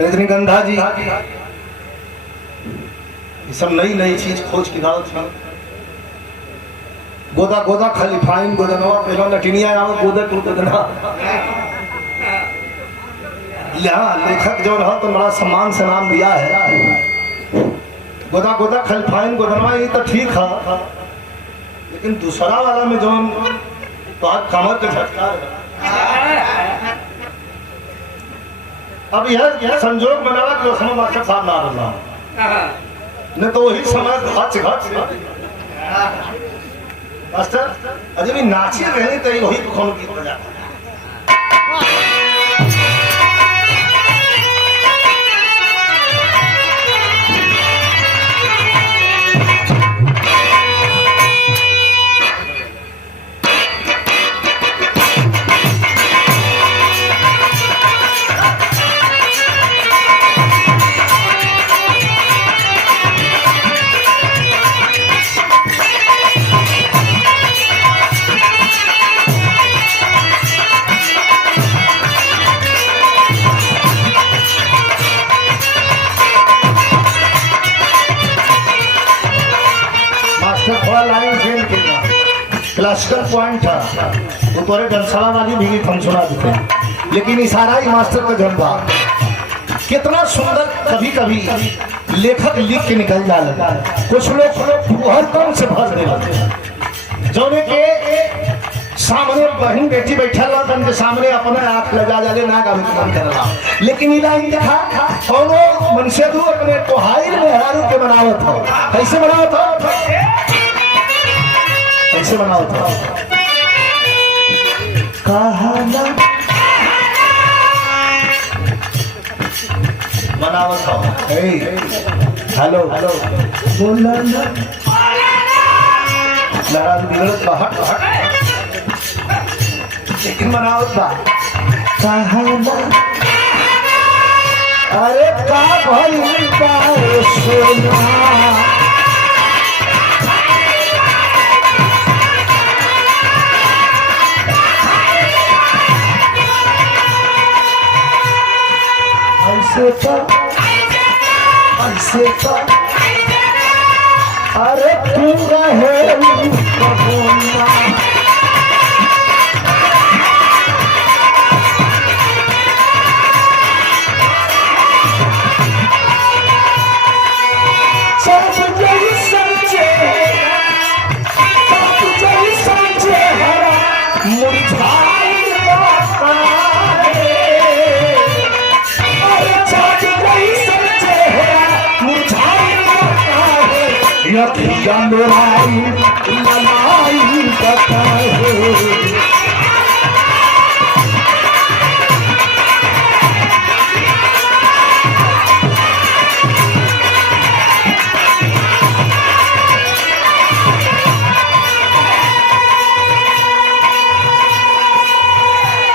रजनीगंधा जी ये सब नई नई चीज खोज की दावत थी। गोदा गोदा खाली फाइन गोदनवा पहला लटिनिया आवे गोदा गोदना यहाँ लेखक जो रहा तो बड़ा सम्मान से नाम दिया है। गोदा गोदा खाली फाइन गोदनवा ये तो ठीक है, लेकिन दूसरा वाला में जो तो आज कमर के झटका। अब यह संजोग बनावा कि उसमें मास्टर साहब ना रहा न तो वही समय घच घच मास्टर अजय भी नाची रहे तो वही कौन गीत बजा। क्लासिकल पॉइंट था वो तोरे डंसाला वाली भी हम सुना देते, लेकिन इशारा ही मास्टर का जज्बा कितना सुंदर कभी कभी लेखक लिख के निकल जाता है। कुछ लोग हर कम से भर दे जोने के सामने बहन बेटी बैठल बन के सामने अपने आंख लगा जाले ना गावे काम करला, लेकिन इला ही देखा कोनो मनसे दू अपने तोहाइर में हरारू के बनावत हो। कैसे बनावत हो? कैसे बनाओ था? कहाना बनाओ था। हेलो हेलो बोला ना नाराज बिगड़त हट हट, लेकिन बनाओ था। कहाना अरे का भइल बा सोना ऐसे का अरे तू रहे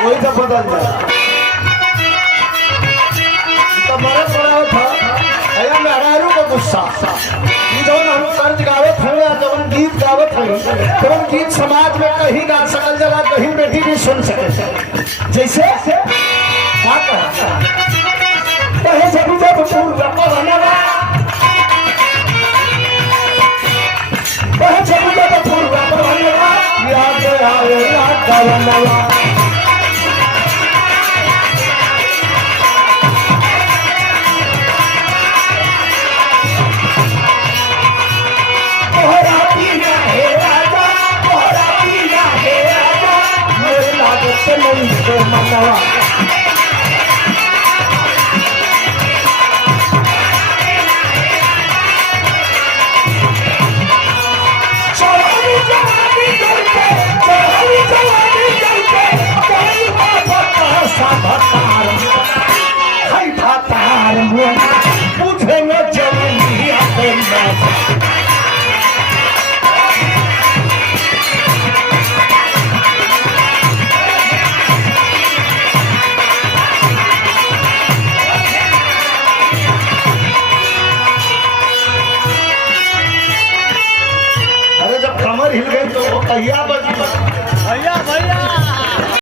वही तो बदल जाए तो मरे पड़ा था अया मेहरारू का गुस्सा जौन हम कर्ज गावत हैं या जौन गीत गावत हैं जौन गीत समाज में कहीं गा सकल जगह कहीं बेटी भी सुन सके। जैसे क्या कहता कहे जब जब पूर्व बनवा कहे जब जब पूर्व बनवा याद आए याद बनवा